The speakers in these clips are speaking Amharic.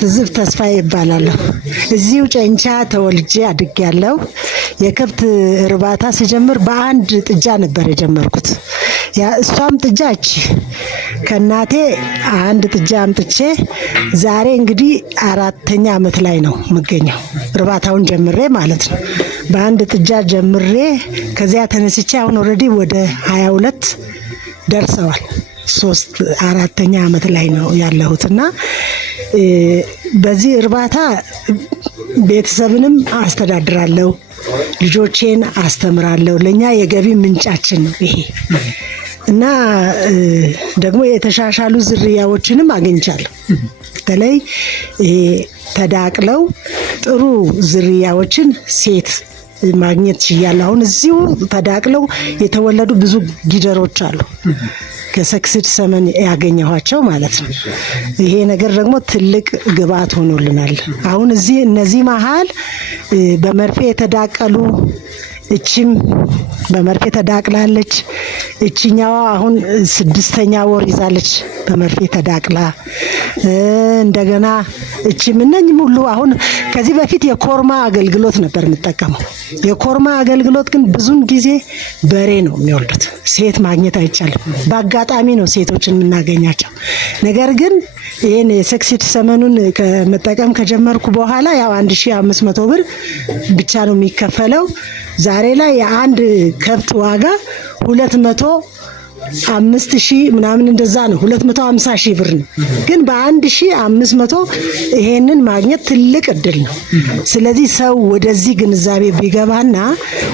ትዝብ ተስፋዬ ይባላለሁ። እዚሁ ጨንቻ ተወልጄ አድጌያለሁ። የከብት እርባታ ሲጀምር በአንድ ጥጃ ነበር የጀመርኩት። እሷም ጥጃ እቺ ከናቴ አንድ ጥጃ አምጥቼ ዛሬ እንግዲህ 4ኛ ዓመት ላይ ነው የምገኘው። እርባታውን ጀምሬ ማለት ነው። በአንድ ጥጃ ጀምሬ ከዚያ ተነስቼ አሁን ኦልሬዲ ወደ 22 ደርሰዋል። 4ኛ ዓመት ላይ ነው ያለሁትና በዚህ እርባታ ቤተሰብንም አስተዳድራለሁ፣ ልጆቼን አስተምራለሁ። ለኛ የገቢ ምንጫችን ነው ይሄ እና ደግሞ የተሻሻሉ ዝርያዎችንም አግኝቻለሁ። በተለይ ተዳቅለው ጥሩ ዝርያዎችን ሴት ማግኘት ችያለሁ። አሁን እዚሁ ተዳቅለው የተወለዱ ብዙ ጊደሮች አሉ ከሰክስድ ሰመን ያገኘኋቸው ማለት ነው። ይሄ ነገር ደግሞ ትልቅ ግብአት ሆኖልናል። አሁን እነዚህ መሃል በመርፌ የተዳቀሉ እቺም በመርፌ ተዳቅላለች። እቺኛዋ አሁን 6ኛ ወር ይዛለች በመርፌ ተዳቅላ። እንደገና እቺም እነኝም ሁሉ አሁን ከዚህ በፊት የኮርማ አገልግሎት ነበር የምጠቀመው። የኮርማ አገልግሎት ግን ብዙን ጊዜ በሬ ነው የሚወልዱት፣ ሴት ማግኘት አይቻልም። በአጋጣሚ ነው ሴቶችን የምናገኛቸው። ነገር ግን ይሄን የሰክሲድ ሰመኑን ከመጠቀም ከጀመርኩ በኋላ ያው 1500 ብር ብቻ ነው የሚከፈለው። ዛሬ ላይ የአንድ ከብት ዋጋ 205,000 ምናምን እንደዛ ነው። 250,000 ብር ነው። ግን በ1500 ይሄንን ማግኘት ትልቅ እድል ነው። ስለዚህ ሰው ወደዚህ ግንዛቤ ቢገባና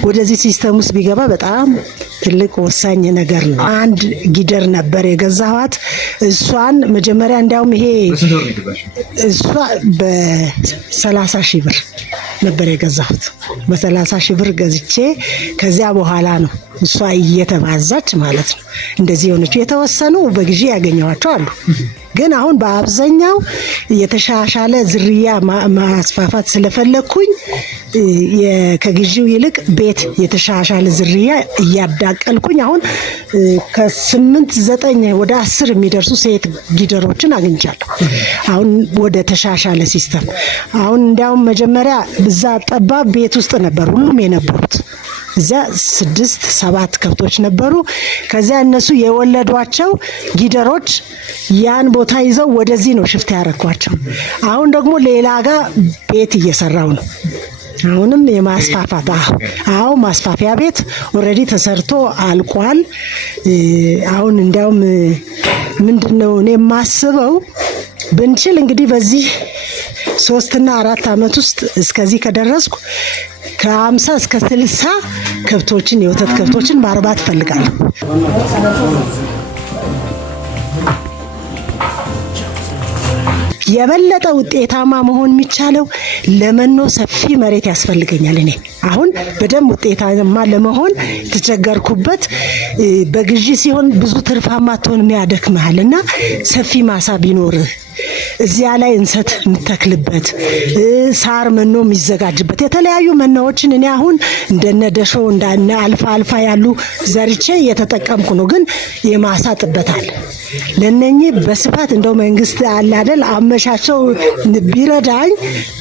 ወደዚህ ሲስተም ውስጥ ቢገባ በጣም ትልቅ ወሳኝ ነገር ነው። አንድ ጊደር ነበር የገዛኋት። እሷን መጀመሪያ እንዲያውም እሷ በ30,000 ብር ነበር የገዛሁት። በ30,000 ብር ገዝቼ ከዚያ በኋላ ነው እሷ እየተባዛች ማለት ነው እንደዚህ የሆነችው። የተወሰኑ በግዢ ያገኘኋቸው አሉ። ግን አሁን በአብዛኛው የተሻሻለ ዝርያ ማስፋፋት ስለፈለኩኝ ከግዢው ይልቅ ቤት የተሻሻለ ዝርያ እያዳቀልኩኝ አሁን ከ8-9 ወደ 10 የሚደርሱ ሴት ጊደሮችን አግኝቻለሁ። አሁን ወደ ተሻሻለ ሲስተም አሁን እንዲያውም መጀመሪያ ብዛ ጠባብ ቤት ውስጥ ነበር ሁሉም የነበሩት። እዛ 6-7 ከብቶች ነበሩ። ከዚያ እነሱ የወለዷቸው ጊደሮች ያን ቦታ ይዘው ወደዚህ ነው ሽፍት ያረኳቸው። አሁን ደግሞ ሌላ ጋር ቤት እየሰራው ነው። አሁንም የማስፋፋት ማስፋፊያ ቤት ኦልሬዲ ተሰርቶ አልቋል። አሁን እንዲያውም ምንድነው እኔ የማስበው ብንችል እንግዲህ በዚህ 3 እና 4 ዓመት ውስጥ እስከዚህ ከደረስኩ ከ50 እስከ 60 ከብቶችን የወተት ከብቶችን ማርባት ፈልጋለሁ። የበለጠ ውጤታማ መሆን የሚቻለው ለመኖ ሰፊ መሬት ያስፈልገኛል። እኔ አሁን በደንብ ውጤታማ ለመሆን ተቸገርኩበት። በግዢ ሲሆን ብዙ ትርፋማ ትሆን የሚያደክምሃልና ሰፊ ማሳ ቢኖርህ እዚያ ላይ እንሰት የምተክልበት ሳር መኖ የሚዘጋጅበት የተለያዩ መኖዎችን እኔ አሁን እንደነ ደሾ እንደነ አልፋ ያሉ ዘርቼ እየተጠቀምኩ ነው። ግን የማሳ ጥበት አለ። ለነኚህ በስፋት እንደው መንግስት አለ አይደል አመቻቸው ቢረዳኝ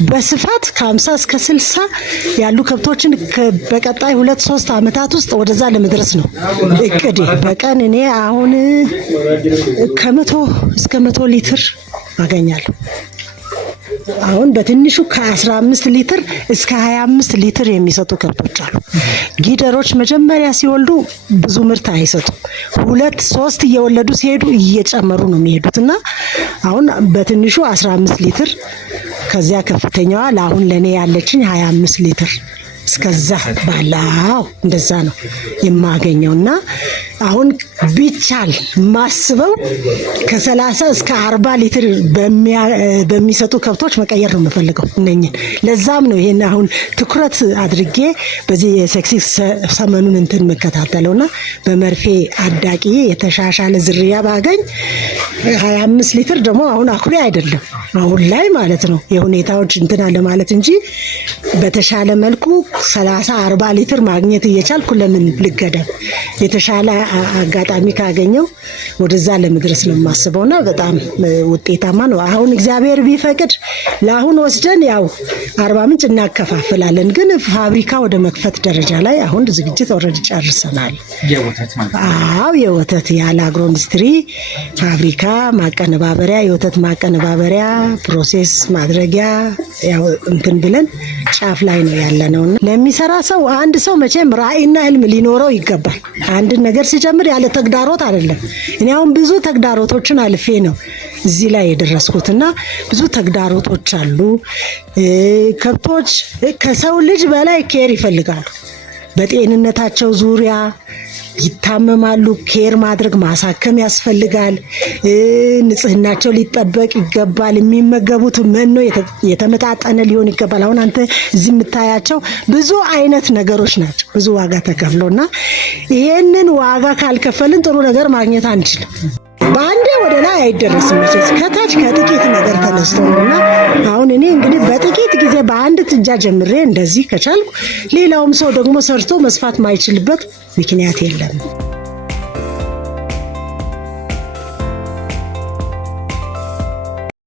በስፋት ከ50 እስከ 60 ያሉ ከብቶችን በቀጣይ 2-3 ዓመታት ውስጥ ወደዛ ለመድረስ ነው እቅዴ። በቀን እኔ አሁን ከ100 እስከ 100 ሊትር አገኛለሁ። አሁን በትንሹ ከ15 ሊትር እስከ 25 ሊትር የሚሰጡ ከብቶች አሉ። ጊደሮች መጀመሪያ ሲወልዱ ብዙ ምርት አይሰጡም። 2-3 እየወለዱ ሲሄዱ እየጨመሩ ነው የሚሄዱትና አሁን በትንሹ 15 ሊትር ከዚያ ከፍተኛዋ ለአሁን ለኔ ያለችኝ 25 ሊትር እስከዛ ባላው እንደዛ ነው የማገኘውና አሁን ቢቻል ማስበው ከ30 እስከ 40 ሊትር በሚሰጡ ከብቶች መቀየር ነው የምፈልገው እነኝን። ለዛም ነው ይሄን አሁን ትኩረት አድርጌ በዚህ የሰክሲድ ሰመኑን እንትን መከታተለውና በመርፌ አዳቂ የተሻሻለ ዝርያ ባገኝ 25 ሊትር ደግሞ አሁን አኩሪ አይደለም አሁን ላይ ማለት ነው የሁኔታዎች እንትን አለ ማለት እንጂ በተሻለ መልኩ 30-40 ሊትር ማግኘት እየቻልኩ ለምን ልገደም? የተሻለ አጋጣሚ ካገኘው ወደዛ ለመድረስ ነው የማስበውና በጣም ውጤታማ ነው። አሁን እግዚአብሔር ቢፈቅድ ለአሁን ወስደን ያው አርባ ምንጭ እናከፋፍላለን። ግን ፋብሪካ ወደ መክፈት ደረጃ ላይ አሁን ዝግጅት ኦልሬዲ ጨርሰናል። የወተት ያለ አግሮ ኢንዱስትሪ ፋብሪካ ማቀነባበሪያ፣ የወተት ማቀነባበሪያ ፕሮሴስ ማድረጊያ ያው እንትን ብለን ጫፍ ላይ ነው ያለነውና ለሚሰራ ሰው አንድ ሰው መቼም ራዕይና ህልም ሊኖረው ይገባል። አንድ ነገር ሲጀምር ያለ ተግዳሮት አይደለም። እኔ አሁን ብዙ ተግዳሮቶችን አልፌ ነው እዚህ ላይ የደረስኩትና ብዙ ተግዳሮቶች አሉ። ከብቶች ከሰው ልጅ በላይ ኬር ይፈልጋሉ። በጤንነታቸው ዙሪያ ይታመማሉ። ኬር ማድረግ ማሳከም ያስፈልጋል። ንጽህናቸው ሊጠበቅ ይገባል። የሚመገቡት መኖ የተመጣጠነ ሊሆን ይገባል። አሁን አንተ እዚህ የምታያቸው ብዙ አይነት ነገሮች ናቸው። ብዙ ዋጋ ተከፍሎና ይሄንን ዋጋ ካልከፈልን ጥሩ ነገር ማግኘት አንችልም። በአንዴ ወደ ላይ አይደረስም። መቼስ ከታች ከጥቂት ነገር ተነስቶ ነውና አሁን እኔ እንግዲህ በጥቂት ጊዜ በአንድ ጥጃ ጀምሬ እንደዚህ ከቻልኩ ሌላውም ሰው ደግሞ ሰርቶ መስፋት ማይችልበት ምክንያት የለም።